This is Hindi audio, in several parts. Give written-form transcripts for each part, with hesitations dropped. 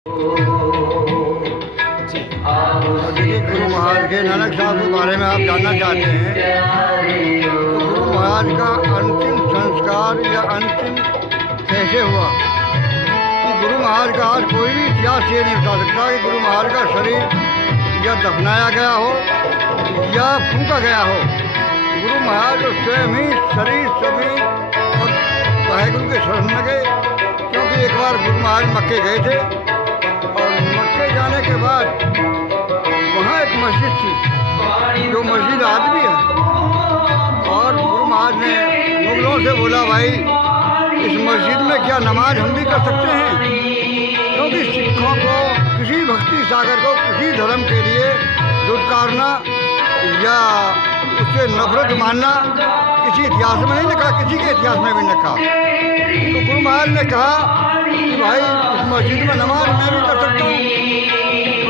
देखिए, गुरु महाराज के नानक साहब के बारे में आप जानना चाहते हैं तो गुरु महाराज का अंतिम संस्कार या अंतिम कैसे हुआ कि गुरु महाराज का आज कोई भी इतिहास ये नहीं बता सकता कि गुरु महाराज का शरीर या दफनाया गया हो या फूंका गया हो। गुरु महाराज तो स्वयं ही शरीर सभी और वाहेगुरु के शरण में गए, क्योंकि एक बार गुरु महाराज मक्के गए थे और मक्के जाने के बाद वहाँ एक मस्जिद थी जो मस्जिद आज भी है, और गुरु महाराज ने मुगलों से बोला, भाई इस मस्जिद में क्या नमाज हम भी कर सकते हैं? क्योंकि सिखों को किसी भक्ति सागर को किसी धर्म के लिए दुत्कारना या उससे नफरत मानना किसी इतिहास में नहीं लिखा, किसी के इतिहास में भी नहीं लिखा। तो गुरु महाराज ने कहा कि भाई इस मस्जिद में नमाज मैं भी कर सकता हूँ।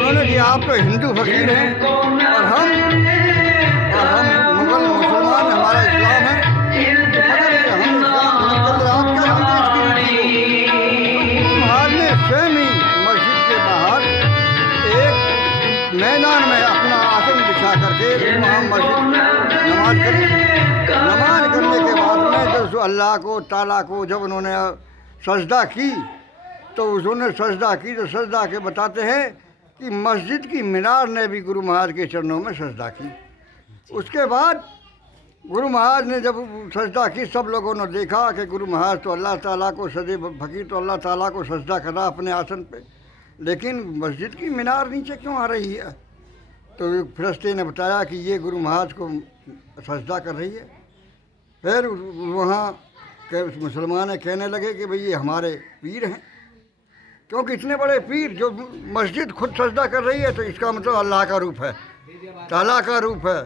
उन्होंने कहा आप तो हिंदू फकीर हैं और हम मुगल मुसलमान, हमारा इस्लाम है, मगर हम इस्लाम धर्म के अंदर आप क्या जानते हैं इसकी रीति को? तो गुरु महाराज ने स्वयं ही मस्जिद के बाहर एक मैदान में अपना आसन बिछा करके वहाँ मस्जिद नमाज करी। नमाज करने के बाद में जब अल्लाह को ताला को जब उन्होंने सजदा की तो उन्होंने सजदा की तो सजदा के बताते हैं कि मस्जिद की मीनार ने भी गुरु महाराज के चरणों में सजदा की। उसके बाद गुरु महाराज ने जब सजदा की, सब लोगों ने देखा कि गुरु महाराज तो अल्लाह ताला को सजे फकीर तो अल्लाह ताला को सजदा कर रहा अपने आसन पे, लेकिन मस्जिद की मीनार नीचे क्यों आ रही है? तो फरिश्ते ने बताया कि ये गुरु महाराज को सजदा कर रही है। फिर वहाँ मुसलमान कहने लगे कि भाई ये हमारे पीर हैं, क्योंकि इतने बड़े पीर जो मस्जिद खुद सजदा कर रही है तो इसका मतलब अल्लाह का रूप है, ताला का रूप है।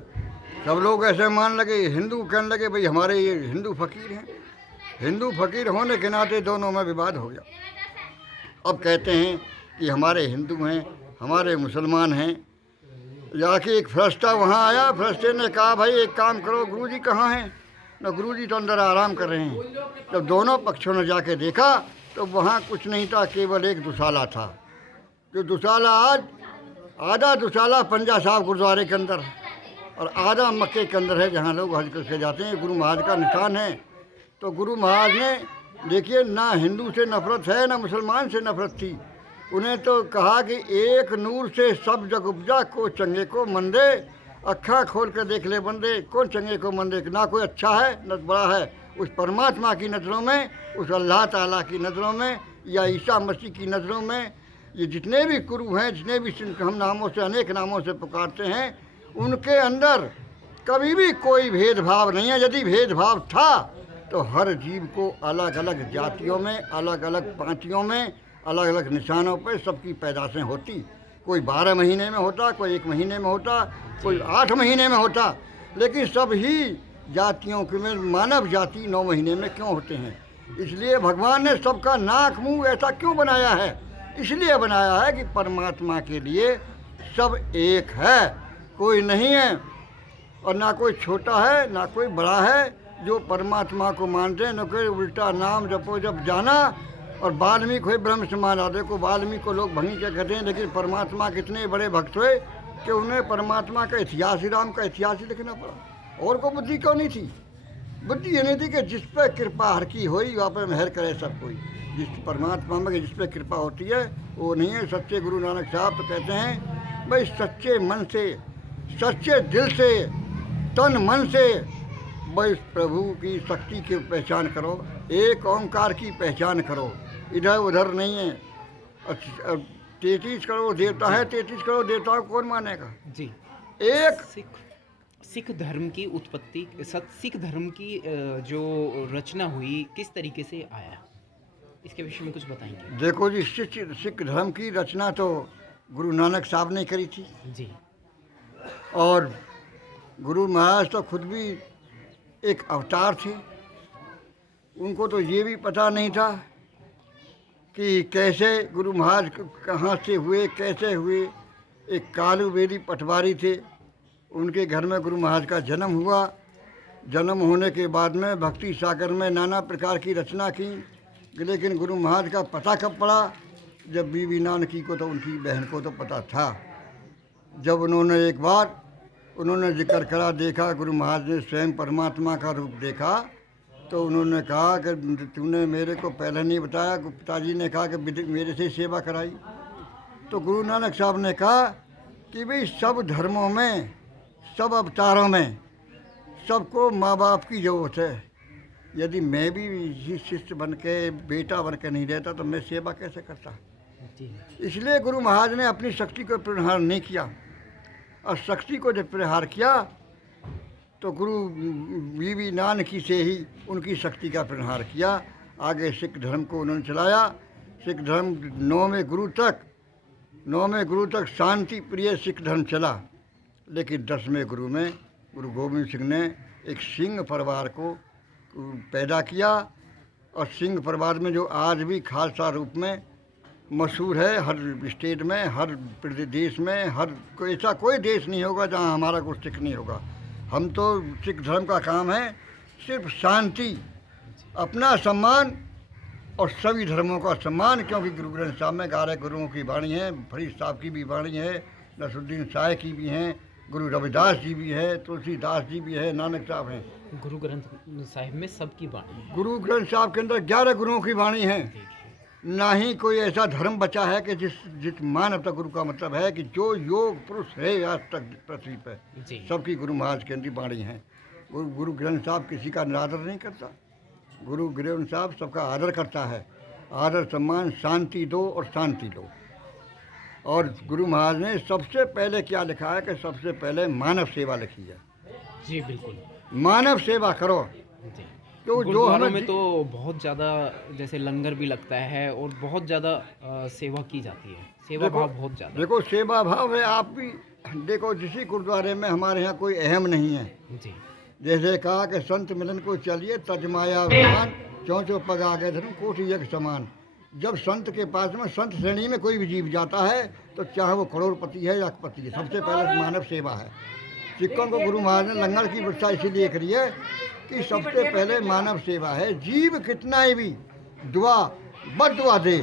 सब लोग ऐसे मान लगे, हिंदू कहने लगे भाई हमारे ये हिंदू फकीर हैं। हिंदू फकीर होने के नाते दोनों में विवाद हो गया। अब कहते हैं कि हमारे हिंदू हैं, हमारे मुसलमान हैं। जाके एक फरिश्ता वहाँ आया, फरिश्ते ने कहा भाई एक काम करो, गुरुजी कहाँ हैं? ना गुरुजी तो अंदर आराम कर रहे हैं। जब दोनों पक्षों ने जाके देखा तो वहाँ कुछ नहीं था, केवल एक दुसाला था। जो दुसाला आज आधा दुसाला पंजा साहब गुरुद्वारे के अंदर और आधा मक्के के अंदर है, जहाँ लोग हज करके जाते हैं। गुरु महाराज का निशान है। तो गुरु महाराज ने देखिए ना हिंदू से नफरत है ना मुसलमान से नफरत थी। उन्हें तो कहा कि एक नूर से सब जग उपजा, को चंगे को मंदे, अक्खा खोल कर देख ले बंदे, कौन चंगे को मंदे। ना कोई अच्छा है न बड़ा है, उस परमात्मा की नज़रों में, उस अल्लाह ताला की नज़रों में या ईसा मसीह की नज़रों में। ये जितने भी गुरु हैं, जितने भी हम नामों से अनेक नामों से पुकारते हैं, उनके अंदर कभी भी कोई भेदभाव नहीं है। यदि भेदभाव था तो हर जीव को अलग अलग जातियों में, अलग अलग पांतियों में, अलग अलग निशानों पर सबकी पैदाशें होती। कोई 12 महीने में होता, कोई 1 महीने में होता, कोई 8 महीने में होता, लेकिन सब ही जातियों के में मानव जाति 9 महीने में क्यों होते हैं? इसलिए भगवान ने सबका नाक मुंह ऐसा क्यों बनाया है? इसलिए बनाया है कि परमात्मा के लिए सब एक है, कोई नहीं है और ना कोई छोटा है ना कोई बड़ा है। जो परमात्मा को मानते हैं न कोई उल्टा नाम जपो जब जाना। और वाल्मीकि हुए ब्रह्म समान आदे को, वाल्मीकि को लोग भंगी क्या कहते हैं, लेकिन परमात्मा कितने बड़े भक्त हुए कि उन्हें परमात्मा का इतिहास ही, राम का इतिहास ही लिखना पड़ा। और को बुद्धि क्यों नहीं थी? बुद्धि ये नहीं थी कि जिस पर कृपा हर की होई वहाँ पर मेहर करे सब कोई। जिस परमात्मा में जिस पर कृपा होती है वो नहीं है। सच्चे गुरु नानक साहब तो कहते हैं भाई सच्चे मन से, सच्चे दिल से, तन मन से भाई प्रभु की शक्ति की पहचान करो, एक ओंकार की पहचान करो, इधर उधर नहीं है। 33 करोड़ देवता है, 33 करोड़ देवताओं को कौन मानेगा जी? एक सिख धर्म की उत्पत्ति, सिख धर्म की जो रचना हुई किस तरीके से आया, इसके विषय में कुछ बताएंगे? देखो जी, सिख धर्म की रचना तो गुरु नानक साहब ने करी थी जी। और गुरु महाराज तो खुद भी एक अवतार थे। उनको तो ये भी पता नहीं था कि कैसे गुरु महाराज कहाँ से हुए, कैसे हुए। एक कालू बेदी पटवारी थे, उनके घर में गुरु महाराज का जन्म हुआ। जन्म होने के बाद में भक्ति सागर में नाना प्रकार की रचना की, लेकिन गुरु महाराज का पता कब पड़ा जब बीबी नानकी को तो उनकी बहन को तो पता था। जब उन्होंने एक बार उन्होंने जिक्र करा, देखा, गुरु महाराज ने स्वयं परमात्मा का रूप देखा, तो उन्होंने कहा कि तूने मेरे को पहले नहीं बताया। पिताजी ने कहा कि मेरे से सेवा कराई। तो गुरु नानक साहब ने कहा कि भाई सब धर्मों में, सब अवतारों में सबको माँ बाप की ज़रूरत है। यदि मैं भी इसी शिष्य बन के, बेटा बन के नहीं रहता तो मैं सेवा कैसे करता। इसलिए गुरु महाराज ने अपनी शक्ति को प्रहार नहीं किया, और शक्ति को जब प्रहार किया तो गुरु बीबी नानकी से ही उनकी शक्ति का प्रहार किया। आगे सिख धर्म को उन्होंने चलाया। सिख धर्म 9वें गुरु तक शांति प्रिय सिख धर्म चला। लेकिन 10वें गुरु में गुरु गोबिंद सिंह ने एक सिंह परिवार को पैदा किया, और सिंह परिवार में जो आज भी खालसा रूप में मशहूर है, हर स्टेट में, हर प्रदेश में, हर ऐसा कोई देश नहीं होगा जहाँ हमारा कुछ सिख नहीं होगा। हम तो सिख धर्म का काम है सिर्फ शांति, अपना सम्मान और सभी धर्मों का सम्मान। क्योंकि गुरु ग्रंथ साहब में 11 गुरुओं की वाणी है, फरीद साहब की भी वाणी है, नसरुद्दीन शाह की भी हैं, गुरु रविदास जी भी है, तुलसीदास जी भी है, नानक साहब हैं। गुरु ग्रंथ साहिब में सबकी वाणी है। गुरु ग्रंथ साहब के अंदर 11 गुरुओं की वाणी है। ना ही कोई ऐसा धर्म बचा है कि जिस मानवता, गुरु का मतलब है कि जो योग पुरुष है आज तक पृथ्वी पर, सबकी गुरु महाराज के अंदर वाणी है। गुरु ग्रंथ साहब किसी का निरादर नहीं करता। गुरु ग्रंथ साहब सबका आदर करता है। आदर सम्मान, शांति दो और शांति लो। और गुरु महाराज ने सबसे पहले क्या लिखा है कि सबसे पहले मानव सेवा लिखी है। जी बिल्कुल, मानव सेवा करो। जी। तो जो गुरुद्वारों हमें में तो बहुत ज़्यादा जैसे लंगर भी लगता है और बहुत ज़्यादा सेवा की जाती है। सेवा भाव बहुत ज़्यादा। देखो सेवा भाव है। आप भी देखो, जिस गुरुद्वारे में हमारे यहाँ कोई अहम नहीं है। जी। जैसे कहा कि संत मिलन को चलिए तजमाया विमान, चौंचो पग आगे धर्म कोटि यज्ञ समान। जब संत के पास में, संत श्रेणी में कोई भी जीव जाता है तो चाहे वो करोड़पति है या पति है, सबसे पहले मानव सेवा है। सिखों को गुरु महाराज ने लंगर की व्यवस्था इसीलिए करी है कि सबसे पहले मानव सेवा है। जीव कितना ही भी दुआ बद्दुआ दे,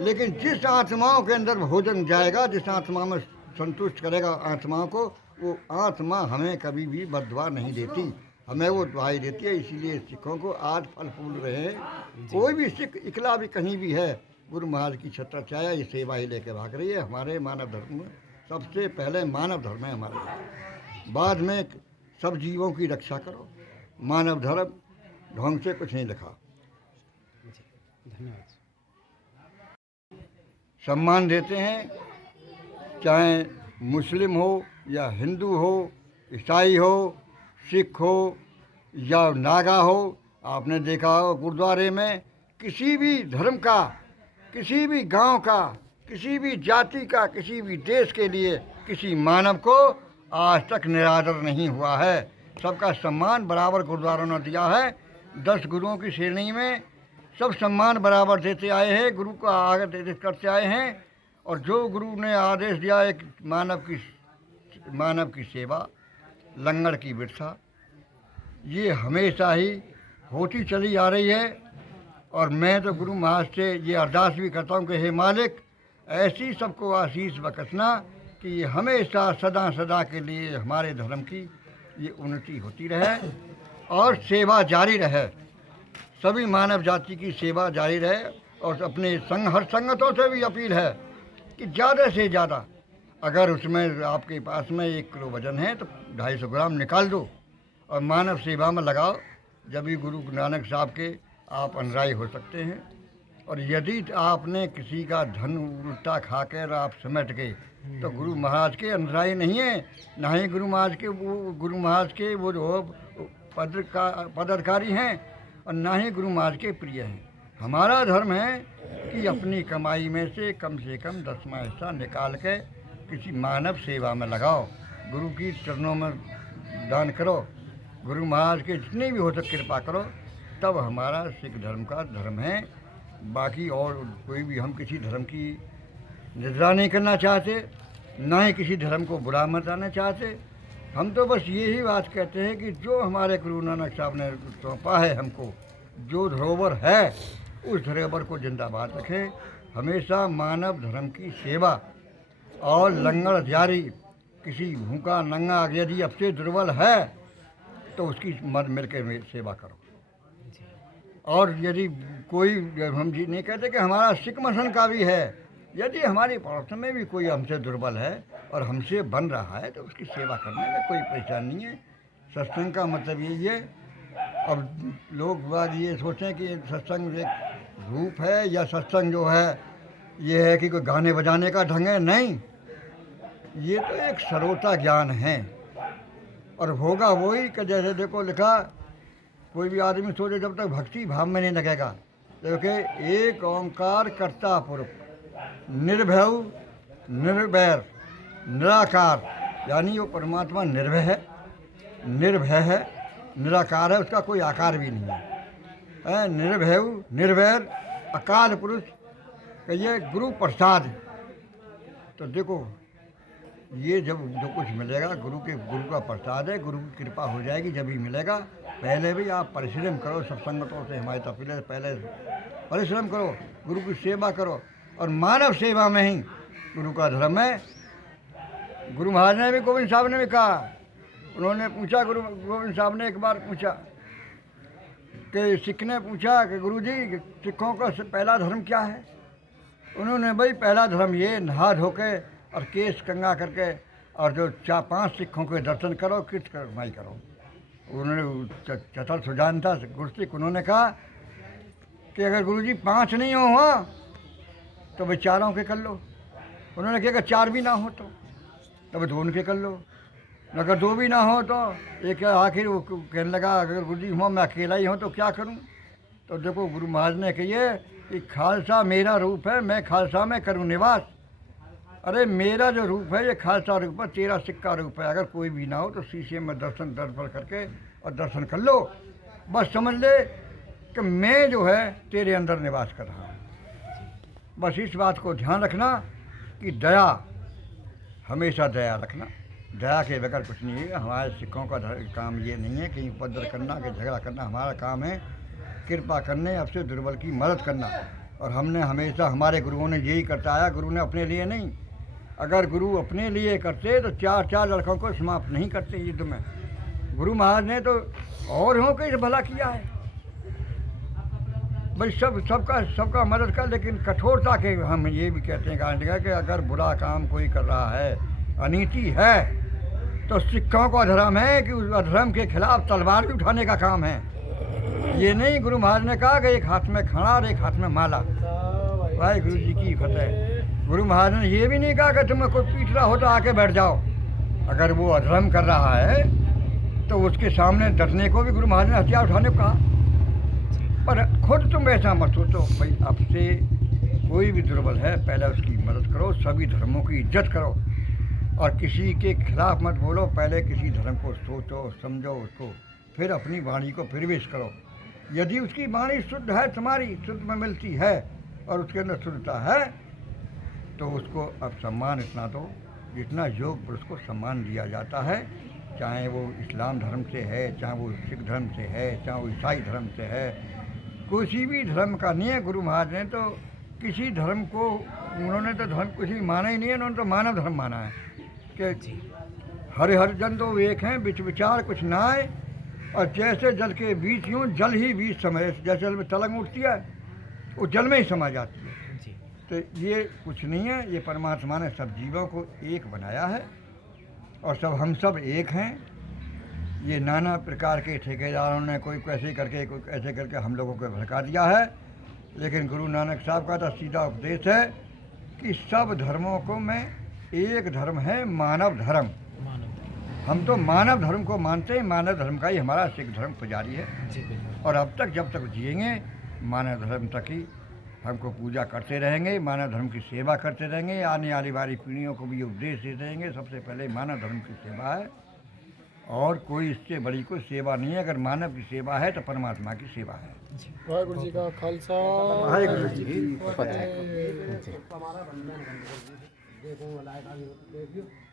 लेकिन जिस आत्माओं के अंदर भोजन जाएगा, जिस आत्मा में संतुष्ट करेगा आत्माओं को, वो आत्मा हमें कभी भी बद्दुआ नहीं देती, हमें वो दुआई देती है। इसीलिए सिखों को आज फल फूल रहे हैं। कोई भी सिख इकला भी कहीं भी है, गुरु महाराज की छत्र छाया ये सेवा ही लेके भाग रही है। हमारे मानव धर्म में सबसे पहले मानव धर्म है हमारे, बाद में सब जीवों की रक्षा करो। मानव धर्म ढंग से कुछ नहीं लिखा। धन्यवाद। सम्मान देते हैं, चाहे मुस्लिम हो या हिंदू हो, ईसाई हो, सिख हो या नागा हो। आपने देखा हो गुरुद्वारे में किसी भी धर्म का, किसी भी गांव का, किसी भी जाति का, किसी भी देश के लिए किसी मानव को आज तक निरादर नहीं हुआ है। सबका सम्मान बराबर गुरुद्वारों ने दिया है। 10 गुरुओं की श्रेणी में सब सम्मान बराबर देते आए हैं, गुरु का आगे करते आए हैं। और जो गुरु ने आदेश दिया एक मानव की सेवा, लंगर की व्यवस्था, ये हमेशा ही होती चली आ रही है। और मैं तो गुरु महाराज से ये अरदास भी करता हूँ कि हे मालिक, ऐसी सबको आशीष बख्शना कि ये हमेशा सदा सदा के लिए हमारे धर्म की ये उन्नति होती रहे और सेवा जारी रहे। सभी मानव जाति की सेवा जारी रहे। और अपने हर संगतों से भी अपील है कि ज़्यादा से ज़्यादा, अगर उसमें आपके पास में 1 किलो वजन है तो 250 ग्राम निकाल दो और मानव सेवा में लगाओ। जब भी गुरु नानक साहब के आप अनुयायी हो सकते हैं। और यदि आपने किसी का धन उल्टा खाकर आप समेट गए तो गुरु महाराज के अनुयायी नहीं है, ना ही गुरु महाराज के वो जो पदाधिकारी हैं, और ना ही गुरु महाराज के प्रिय हैं। हमारा धर्म है कि अपनी कमाई में से कम 10वां हिस्सा निकाल के किसी मानव सेवा में लगाओ, गुरु की चरणों में दान करो, गुरु महाराज के जितनी भी हो सके कृपा करो। तब हमारा सिख धर्म का धर्म है। बाकी और कोई भी, हम किसी धर्म की निंदा नहीं करना चाहते, ना ही किसी धर्म को बुरा बताना चाहते। हम तो बस यही बात कहते हैं कि जो हमारे गुरु नानक साहब ने सौंपा है हमको, जो धरोहर है, उस धरोहर को जिंदाबाद रखें। हमेशा मानव धर्म की सेवा और लंगड़ जारी किसी भूखा नंगा यदि आपसे दुर्बल है तो उसकी मिल के सेवा करो। और यदि कोई, हम जी नहीं कहते कि हमारा सिख मसन का भी है, यदि हमारे पड़ोस में भी कोई हमसे दुर्बल है और हमसे बन रहा है तो उसकी सेवा करने में कोई परेशानी नहीं है। सत्संग का मतलब यही है। अब लोग बात ये सोचें कि सत्संग एक रूप है या सत्संग जो है ये है कि कोई गाने बजाने का ढंग है, नहीं, ये तो एक सरोता ज्ञान है। और होगा वही कि जैसे देखो लिखा, कोई भी आदमी सोचे जब तक भक्ति भाव में नहीं लगेगा, क्योंकि एक ओंकार कर्ता पुरुष निर्भय निर्वैर निराकार, यानी वो परमात्मा निर्भय है, निर्भय है, निराकार है, उसका कोई आकार भी नहीं है। निर्भय निर्वैर अकाल पुरुष कि ये गुरु प्रसाद। तो देखो ये जब जो कुछ मिलेगा गुरु का प्रसाद है, गुरु की कृपा हो जाएगी जब ही मिलेगा। पहले भी आप परिश्रम करो, सब संगतों से हमारी तफील पहले परिश्रम करो, गुरु की सेवा करो, और मानव सेवा में ही गुरु का धर्म है। गुरु महाराज ने भी, गोविंद साहब ने भी कहा, उन्होंने पूछा, गुरु गोविंद साहब ने एक बार पूछा कि सिख ने पूछा कि गुरु जी सिखों का पहला धर्म क्या है? उन्होंने भाई पहला धर्म ये, नहा धो के और केस कंगा करके और जो 4-5 सिखों के दर्शन करो, कृत कमाई करो। उन्होंने चतुर सुजान था गुरसिख, उन्होंने कहा कि अगर गुरुजी 5 नहीं हो तो भाई 4 के कर लो। उन्होंने कहा कि 4 भी ना हो तो भाई 2 के कर लो, अगर 2 भी ना हो तो एक। आखिर वो कहने लगा अगर गुरुजी हूँ मैं अकेला ही हूँ तो क्या करूँ? तो देखो गुरु महाराज ने कहिए कि खालसा मेरा रूप है, मैं खालसा में करूँ निवास। अरे मेरा जो रूप है ये खालसा रूप है, तेरा सिख का रूप है। अगर कोई भी ना हो तो शीशे में दर्शन करके और दर्शन कर लो, बस समझ ले कि मैं जो है तेरे अंदर निवास कर रहा हूँ। बस इस बात को ध्यान रखना कि दया, हमेशा दया रखना, दया के बगैर कुछ नहीं है। हमारे सिखों का काम ये नहीं है कि उपद्रव करना, कि झगड़ा करना। हमारा काम है कृपा करने, आपसे दुर्बल की मदद करना। और हमने हमेशा, हमारे गुरुओं ने यही करता आया। गुरु ने अपने लिए नहीं, अगर गुरु अपने लिए करते तो 4 लड़कों को समाप्त नहीं करते युद्ध में। गुरु महाराज ने तो और हो के भला किया है भाई, सबका मदद कर। लेकिन कठोरता के हम ये भी कहते हैं गांधी कि अगर बुरा काम कोई कर रहा है, अनीति है, तो सिखों का धर्म है कि उस अधर्म के खिलाफ तलवार भी उठाने का काम है। ये नहीं, गुरु महाराज ने कहा कि एक हाथ में खाना और एक हाथ में माला। भाई गुरु जी की फतेह। गुरु महाराज ने ये भी नहीं कहा कि तुम्हें कोई पीट रहा हो तो आके बैठ जाओ। अगर वो अधर्म कर रहा है तो उसके सामने डरने को भी गुरु महाराज ने हथियार उठाने को कहा। पर खुद तुम ऐसा मत सोचो भाई आपसे कोई भी दुर्बल है, पहले उसकी मदद करो, सभी धर्मों की इज्जत करो और किसी के खिलाफ मत बोलो। पहले किसी धर्म को सोचो, समझो उसको, फिर अपनी वाणी को प्रवेश करो। यदि उसकी वाणी शुद्ध है, तुम्हारी शुद्ध में मिलती है और उसके अंदर शुद्धता है, तो उसको अब सम्मान इतना दो जितना योग पुरुष को सम्मान दिया जाता है। चाहे वो इस्लाम धर्म से है, चाहे वो सिख धर्म से है, चाहे वो ईसाई धर्म से है, किसी भी धर्म का नहीं है। गुरु महाराज ने तो किसी धर्म को, उन्होंने तो धर्म किसी माना ही नहीं है, उन्होंने तो मानव धर्म माना है कि हर जन तो एक हैं, बिच विचार कुछ ना आए। और जैसे जल के बीच यूँ जल ही बीच समय, जैसे जल में तलंग उठती है वो जल में ही समा जाती है। तो ये कुछ नहीं है, ये परमात्मा ने सब जीवों को एक बनाया है और हम सब एक हैं। ये नाना प्रकार के ठेकेदारों ने कोई कैसे करके कोई ऐसे करके हम लोगों को भड़का दिया है। लेकिन गुरु नानक साहब का तो सीधा उपदेश है कि सब धर्मों को में एक धर्म है, मानव धर्म। हम तो मानव धर्म को मानते हैं, मानव धर्म का ही हमारा सिख धर्म पुजारी है। और अब तक जब तक जिएंगे मानव धर्म तक ही हमको पूजा करते रहेंगे, मानव धर्म की सेवा करते रहेंगे। आने वाली वाली पीढ़ियों को भी उपदेश देते रहेंगे। सबसे पहले मानव धर्म की सेवा है और कोई इससे बड़ी कोई सेवा नहीं है। अगर मानव की सेवा है तो परमात्मा की सेवा है। वाहिगुरु जी का खालसा, वाहिगुरु जी की फतेह। फतेह।